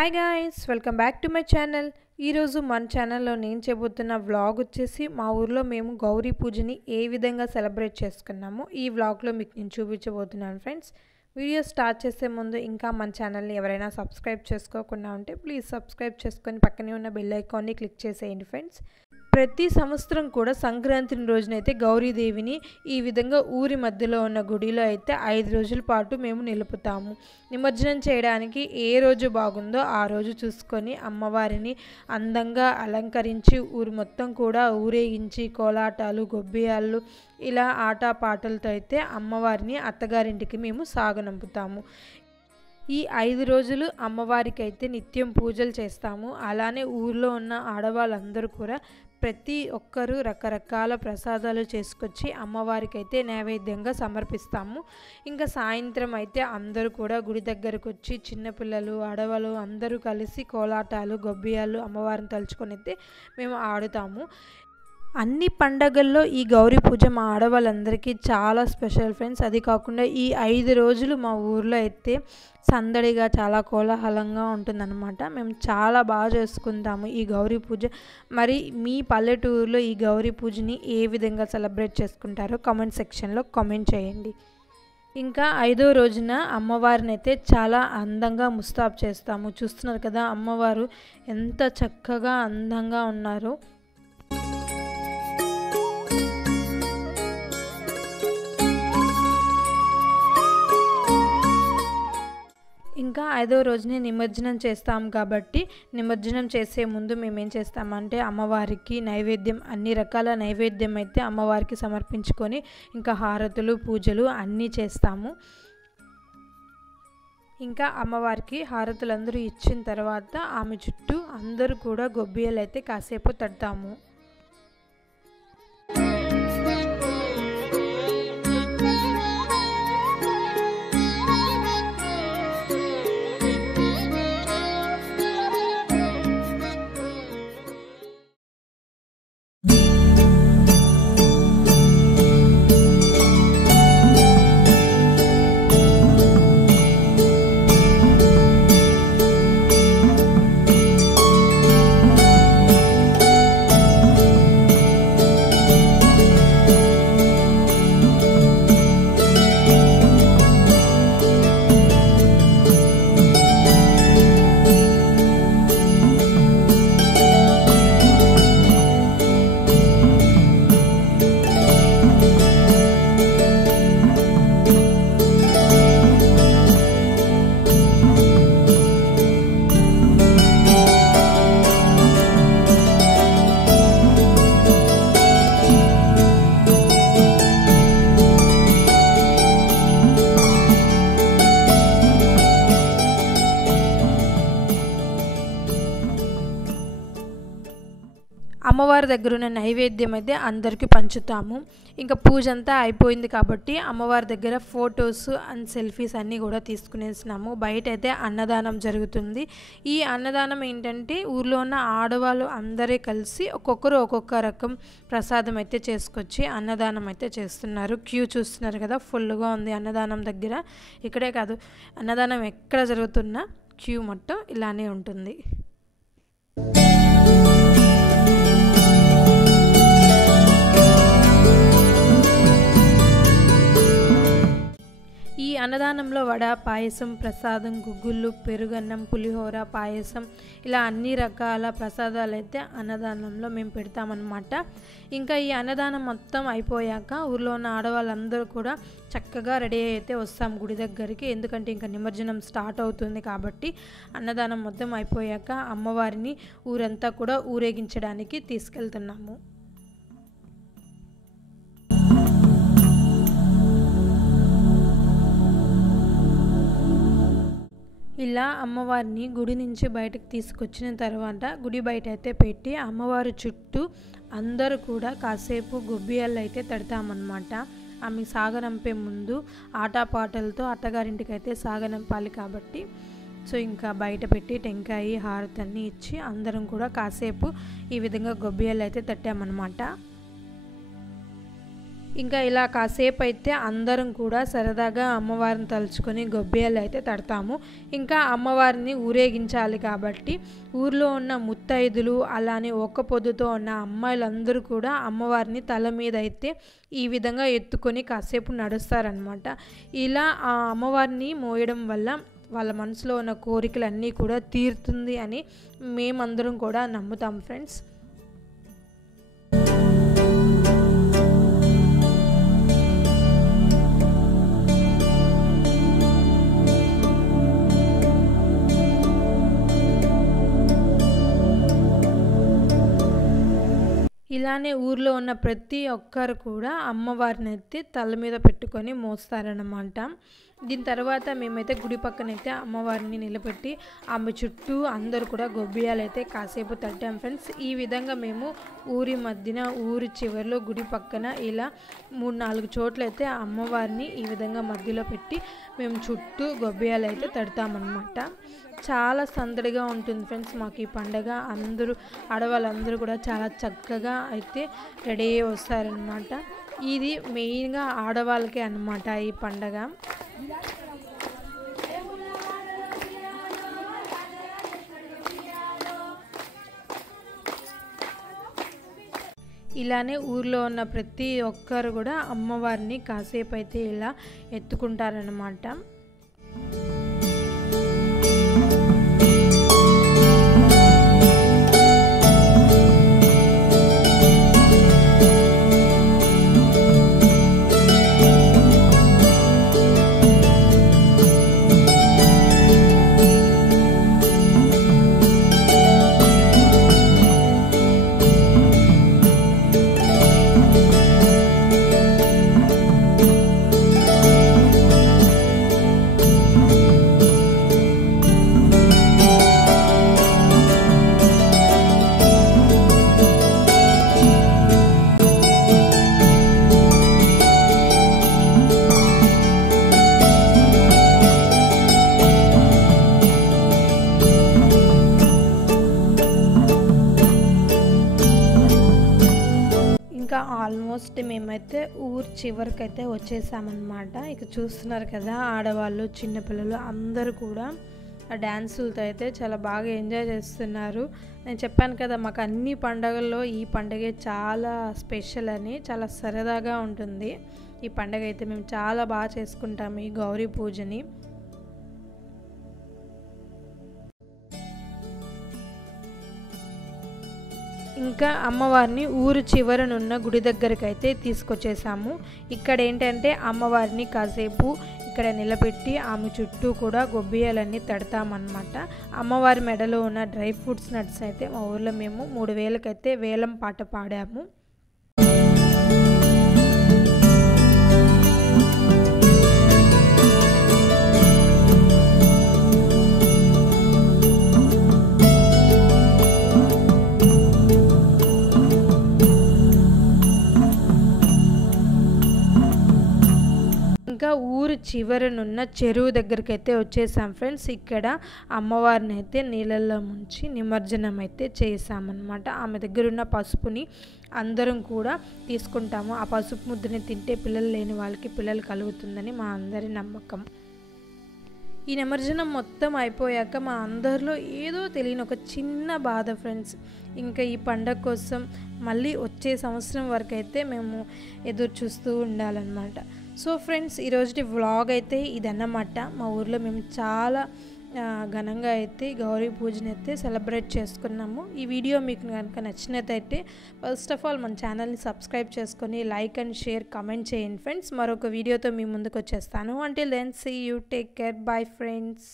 Hi guys, welcome back to my channel. ఈరోజు మన ఛానల్లో నేను చేయబోతున్న వ్లాగ్ వచ్చేసి మా ఊర్లో మేము గౌరీ పూజని ఏ విధంగా సెలబ్రేట్ చేసుకున్నామో ఈ వ్లాగ్లో మీకు నేను చూపించబోతున్నాను ఫ్రెండ్స్. వీడియో స్టార్ట్ చేసే ముందు ఇంకా మన ఛానల్ని ఎవరైనా సబ్స్క్రైబ్ చేసుకోకుండా ఉంటే ప్లీజ్ సబ్స్క్రైబ్ చేసుకొని పక్కనే ఉన్న బెల్ ఐకాన్ని క్లిక్ చేసేయండి ఫ్రెండ్స్. ప్రతి సంవత్సరం కూడా సంక్రాంతి రోజునైతే గౌరీదేవిని ఈ విధంగా ఊరి మధ్యలో ఉన్న గుడిలో అయితే 5 రోజుల పాటు మేము నిలుపుతాము. నిమజ్జనం చేయడానికి ఏ రోజు బాగుందో ఆ రోజు చూసుకొని అమ్మవారిని అందంగా అలంకరించి ఊరు మొత్తం కూడా ఊరేగించి కోలాటాలు, గొబ్బియాళ్ళు ఇలా ఆటపాటలతో అయితే అమ్మవారిని అత్తగారింటికి మేము సాగనంపుతాము. ఈ 5 రోజులు అమ్మవారికి అయితే నిత్యం పూజలు చేస్తాము. అలానే ఊర్లో ఉన్న ఆడవాళ్ళందరూ కూడా ప్రతి ఒక్కరూ రకరకాల ప్రసాదాలు చేసుకొచ్చి అమ్మవారికి అయితే నైవేద్యంగా సమర్పిస్తాము. ఇంకా సాయంత్రం అయితే అందరూ కూడా గుడి దగ్గరకు వచ్చి చిన్నపిల్లలు, ఆడవాళ్ళు అందరూ కలిసి కోలాటాలు, గొబ్బియాలు అమ్మవారిని తలుచుకొని అయితే మేము ఆడుతాము. అన్ని పండగల్లో ఈ గౌరీ పూజ మా ఆడవాళ్ళందరికీ చాలా స్పెషల్ ఫ్రెండ్స్. అది కాకుండా ఈ 5 రోజులు మా ఊర్లో అయితే సందడిగా చాలా కోలాహలంగా ఉంటుందన్నమాట. మేము చాలా బాగా చేసుకుంటాము ఈ గౌరీ పూజ. మరి మీ పల్లెటూరులో ఈ గౌరీ పూజని ఏ విధంగా సెలబ్రేట్ చేసుకుంటారో కామెంట్ సెక్షన్లో కామెంట్ చేయండి. ఇంకా 5వ రోజున అమ్మవారిని అయితే చాలా అందంగా ముస్తాబు చేస్తాము. చూస్తున్నారు కదా అమ్మవారు ఎంత చక్కగా అందంగా ఉన్నారో. ఇంకా 5వ రోజుని నిమజ్జనం చేస్తాం కాబట్టి నిమజ్జనం చేసే ముందు మేమేం చేస్తామంటే అమ్మవారికి నైవేద్యం, అన్ని రకాల నైవేద్యం అయితే అమ్మవారికి సమర్పించుకొని ఇంకా హారతులు, పూజలు అన్నీ చేస్తాము. ఇంకా అమ్మవారికి హారతులు అందరూ ఇచ్చిన తర్వాత ఆమె చుట్టూ అందరూ కూడా గొబ్బియలు అయితే కాసేపు తడతాము. అమ్మవారి దగ్గర ఉన్న నైవేద్యం అయితే అందరికీ పంచుతాము. ఇంకా పూజ అంతా అయిపోయింది కాబట్టి అమ్మవారి దగ్గర ఫొటోస్ అండ్ సెల్ఫీస్ అన్నీ కూడా తీసుకునేసినాము. బయట అయితే అన్నదానం జరుగుతుంది. ఈ అన్నదానం ఏంటంటే ఊర్లో ఉన్న ఆడవాళ్ళు అందరే కలిసి ఒక్కొక్కరు ఒక్కొక్క రకం ప్రసాదం అయితే చేసుకొచ్చి అన్నదానం అయితే చేస్తున్నారు. క్యూ చూస్తున్నారు కదా, ఫుల్గా ఉంది అన్నదానం దగ్గర. ఇక్కడే కాదు, అన్నదానం ఎక్కడ జరుగుతున్నా క్యూ మొత్తం ఇలానే ఉంటుంది. ఈ అన్నదానంలో వడ, పాయసం, ప్రసాదం, గుగ్గుళ్ళు, పెరుగన్నం, పులిహోర, పాయసం ఇలా అన్ని రకాల ప్రసాదాలు అయితే అన్నదానంలో మేము పెడతామన్నమాట. ఇంకా ఈ అన్నదానం మొత్తం అయిపోయాక ఊర్లో ఉన్న ఆడవాళ్ళందరూ కూడా చక్కగా రెడీ అయితే వస్తాం గుడి దగ్గరికి. ఎందుకంటే ఇంకా నిమజ్జనం స్టార్ట్ అవుతుంది కాబట్టి అన్నదానం మొత్తం అయిపోయాక అమ్మవారిని ఊరంతా కూడా ఊరేగించడానికి తీసుకెళ్తున్నాము. ఇలా అమ్మవారిని గుడి నుంచి బయటకు తీసుకొచ్చిన తర్వాత గుడి బయట అయితే పెట్టి అమ్మవారి చుట్టూ అందరూ కూడా కాసేపు గొబ్బియాలు అయితే తడతామన్నమాట. ఆమె సాగనంపే ముందు ఆటపాటలతో అత్తగారింటికి అయితే సాగనంపాలి కాబట్టి సో ఇంకా బయట పెట్టి టెంకాయ, హారతన్ని ఇచ్చి అందరం కూడా కాసేపు ఈ విధంగా గొబ్బియాలు అయితే తట్టామన్నమాట. ఇంకా ఇలా కాసేపు అయితే అందరం కూడా సరదాగా అమ్మవారిని తలుచుకొని గొబ్బియాలు అయితే తడతాము. ఇంకా అమ్మవారిని ఊరేగించాలి కాబట్టి ఊర్లో ఉన్న ముత్తైదులు అలానే ఒక్క పొద్దుతో ఉన్న అమ్మాయిలందరూ కూడా అమ్మవారిని తల మీద అయితే ఈ విధంగా ఎత్తుకొని కాసేపు నడుస్తారనమాట. ఇలా ఆ అమ్మవారిని మోయడం వల్ల వాళ్ళ మనసులో ఉన్న కోరికలన్నీ కూడా తీరుతుంది అని మేమందరం కూడా నమ్ముతాం ఫ్రెండ్స్. ఇలానే ఊర్లో ఉన్న ప్రతి ఒక్కరు కూడా అమ్మవారిని అయితే తల మీద పెట్టుకొని మోస్తారనమాట. దీని తర్వాత మేమైతే గుడి పక్కనైతే అమ్మవారిని నిలబెట్టి ఆమె చుట్టూ అందరూ కూడా గొబ్బియాలు అయితే కాసేపు తట్టాం ఫ్రెండ్స్. ఈ విధంగా మేము ఊరి మధ్యన ఊరి చివరిలో గుడి పక్కన ఇలా 3-4 చోట్ల అయితే అమ్మవారిని ఈ విధంగా మధ్యలో పెట్టి మేము చుట్టూ గొబ్బియాలు అయితే తడతామన్నమాట. చాలా సందడిగా ఉంటుంది ఫ్రెండ్స్ మాకు ఈ పండగ. అందరూ ఆడవాళ్ళందరూ కూడా చాలా చక్కగా అయితే రెడీ అయ్యి వస్తారనమాట. ఇది మెయిన్గా ఆడవాళ్ళకే అన్నమాట ఈ పండగ. ఇలానే ఊర్లో ఉన్న ప్రతి ఒక్కరు కూడా అమ్మవారిని కాసేపు అయితే ఇలా ఎత్తుకుంటారనమాట. ఇంకా ఆల్మోస్ట్ మేమైతే ఊరు చివరికైతే వచ్చేసామన్నమాట. ఇక చూస్తున్నారు కదా ఆడవాళ్ళు చిన్నపిల్లలు అందరూ కూడా ఆ డ్యాన్సులతో అయితే చాలా బాగా ఎంజాయ్ చేస్తున్నారు. నేను చెప్పాను కదా మాకు అన్ని పండగల్లో ఈ పండగే చాలా స్పెషల్ అని, చాలా సరదాగా ఉంటుంది ఈ పండగ అయితే. మేము చాలా బాగా చేసుకుంటాము ఈ గౌరీ పూజని. ఇంకా అమ్మవారిని ఊరు చివరనున్న గుడి దగ్గరికి అయితే తీసుకొచ్చేసాము. ఇక్కడ ఏంటంటే అమ్మవారిని కాసేపు ఇక్కడ నిలబెట్టి ఆమె చుట్టూ కూడా గొబ్బియాలన్నీ తడతామన్నమాట. అమ్మవారి మెడలో ఉన్న డ్రై ఫ్రూట్స్ నట్స్ అయితే మా ఊర్లో మేము 3000కైతే వేలం పాట పాడాము. ఇంకా ఊరు చివరనున్న చెరువు దగ్గరికి అయితే వచ్చేసాం ఫ్రెండ్స్. ఇక్కడ అమ్మవారిని అయితే నీళ్ళల్లో ముంచి నిమజ్జనం అయితే చేసామన్నమాట. ఆమె దగ్గర ఉన్న పసుపుని అందరం కూడా తీసుకుంటాము. ఆ పసుపు ముద్దని తింటే పిల్లలు లేని వాళ్ళకి పిల్లలు కలుగుతుందని మా అందరి నమ్మకం. ఈ నిమజ్జనం మొత్తం అయిపోయాక మా అందరిలో ఏదో తెలియని ఒక చిన్న బాధ ఫ్రెండ్స్. ఇంకా ఈ పండగ కోసం మళ్ళీ వచ్చే సంవత్సరం వరకు అయితే మేము ఎదురు చూస్తూ ఉండాలన్నమాట. సో ఫ్రెండ్స్, ఈరోజు వ్లాగ్ అయితే ఇదన్నమాట. మా ఊర్లో మేము చాలా ఘనంగా అయితే గౌరీ పూజని అయితే సెలబ్రేట్ చేసుకున్నాము. ఈ వీడియో మీకు కనుక నచ్చినట్టయితే ఫస్ట్ ఆఫ్ ఆల్ మన ఛానల్ని సబ్స్క్రైబ్ చేసుకొని లైక్ అండ్ షేర్ కామెంట్ చేయండి ఫ్రెండ్స్. మరొక వీడియోతో మీ ముందుకు వచ్చేస్తాను. Until then see you, take care, bye friends.